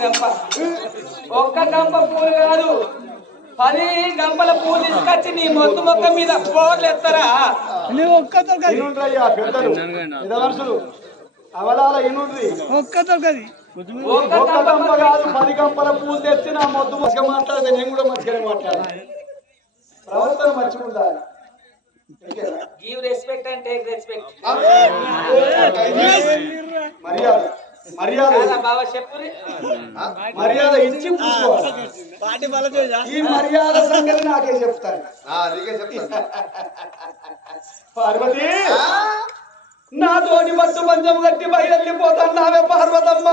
సంగమ ఒక్క గంప పూలు కాదు. పది గంపల పూలు తీసుకొచ్చి నీ మొత్తం మొక్క మీద కోర్లు ఎత్తరా? నువ్వు ఒక్కతో అవలాల ఇనుండ్రి. ఒక్కతో కది ఒక్క ఒక్క గంప గంప కాదు పది గంపల పూలు తెచ్చి నా మొద్దు మంచిగా మాట్లాడితే నేను కూడా మంచిగానే మాట్లాడాలి. ప్రవర్తన మంచిగా ఉండాలి give respect and take respect మర్యాద బాబా చెప్పురి మర్యాద ఇచ్చి ఈ మర్యాద సంగతి నాకే చెప్తాను. పార్వతి నా తోటి పట్టు పంచం కట్టి బయలుపోతాన్నావే పార్వతమ్మ.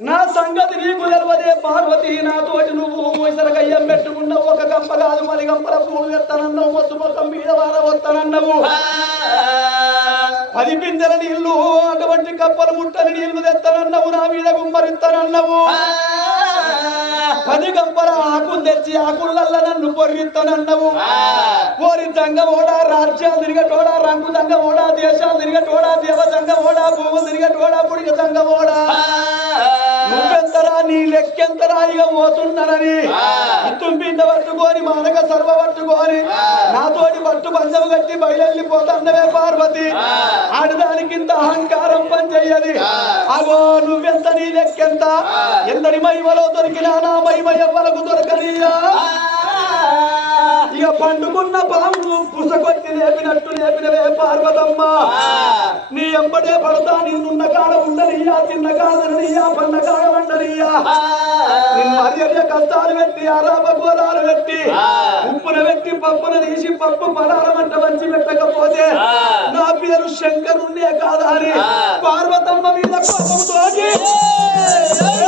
నా సంగతి నీకు తెలవదే పార్వతి నా తోటి నువ్వు మొసరకయ్యం పెట్టుకున్నావు ఒక గంప కాదు మరి గంపల పూలు ఎత్తనన్నావు మొత్తం మొత్తం మీద వార వస్తానన్నావు పది పింజల నీళ్ళు అటువంటి కప్పలు ముట్టని నీళ్ళు తెస్తానన్నావు నా మీద గుమ్మరిస్తానన్నావు పది గంపల ఆకులు తెచ్చి ఆకులల్ల నన్ను పొర్రిస్తానన్నావు ఓరి దంగమోడా రాజ్యాలు తిరిగటోడా రంగు దంగమోడా దేశాలు తిరిగటోడా దేవ దంగమోడా భూములు తిరిగటోడా పుడిగ దంగమోడా నువ్వెంతరా నీ లెక్కెంతరా ఇక పోతున్నానని తుంపింద పట్టుకొని మానక సర్వ పట్టుకొని నాతోటి పట్టు పంచము కట్టి బయలుపోతాన్నవే పార్వతి. ఆడదానికింత అహంకారం పనిచేయది అగో నువ్వెంత నీ లెక్కెంత? ఎందరి మహిమలో దొరికినా నా మహిమ ఎవ్వలకు దొరకనియా? ఇక పండుకున్న పాము పుసకొచ్చి లేపినట్టు లేపినవే పార్వతమ్మ. నీ ఎంబడే పడతా నిన్నున్న కాడ ఉండనియ్యా తిన్న కాదననియ్యా పన్న కాడ ఉండనియ్యా అర్య కష్టాలు పెట్టి ఆరాప గోళాలు పెట్టి ఉప్పున పెట్టి పప్పున తీసి పప్పు పలారమంట మంచి పెట్టకపోతే నా పేరు శంకరుణ్ణే కాదా అని పార్వతమ్మ మీద కోపంతో పిరికడ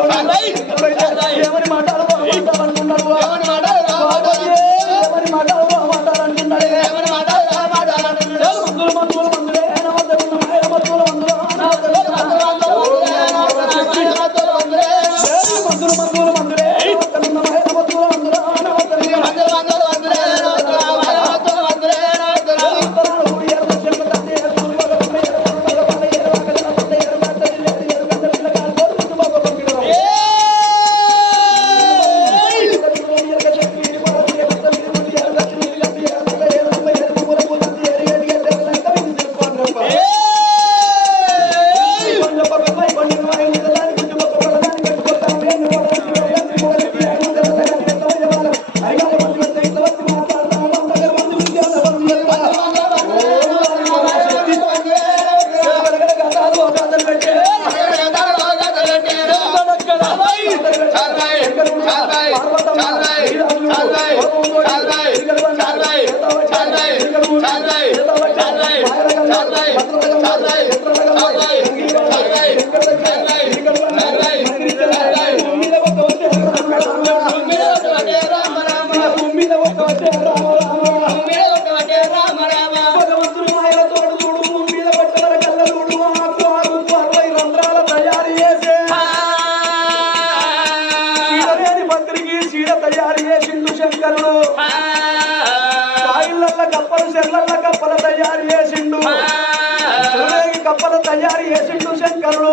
Alright. తయారు చేసిండు. కప్పల తయారు చేసిండు శంకరుడు.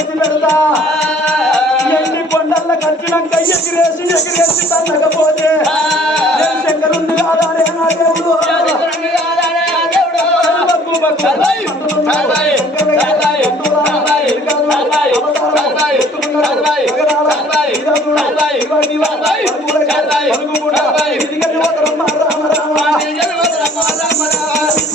కలిసి పెడతా ఎన్ని కొండల్లో కలిసినాక ఎగిరేసి ఎగిరేసి తల్లకపోతే నేను శంకరుణ్ణి కాదా నా దేవుడు రామ రామ రామ రామ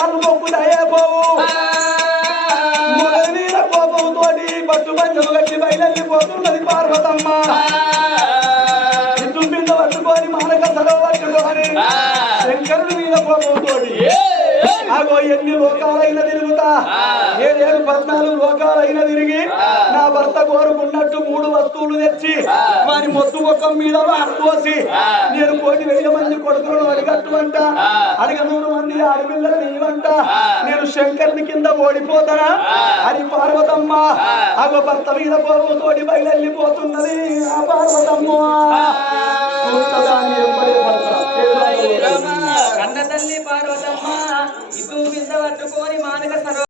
కాళ్ళు మొక్కుతాయే పోవు మొదటి మీద కోపంతోటి పట్టు పంచలు కట్టి బయలుపోతున్నది పార్వతమ్మ. ఇటు మీద పట్టుకొని మానక సెలవు పట్టుకొని శంకరుడి మీద కోపంతోటి ఆగో ఎన్ని లోకాలైన తిరుగుతా. ఏడేడు పద్నాలుగు లోకాలైన తిరిగి నా భర్త కోరుకున్నట్టు మూడు వస్తువులు తెచ్చి వారి మొత్తు ముఖం మీద పోసి నేను కోటి వేల మంది కొడుకులను అడిగట్టువంట అడిగ నూరు మంది ఆడపిల్లలు నీవంట నేను శంకరుని కింద ఓడిపోతానా? అని పార్వతమ్మ. ఆగో భర్త మీద కోపంతోటి బయలుపోతున్నది ఆ పార్వతమ్మ. తల్లి పార్వతమ్మ ఇటు కింద పట్టుకొని మానక సరో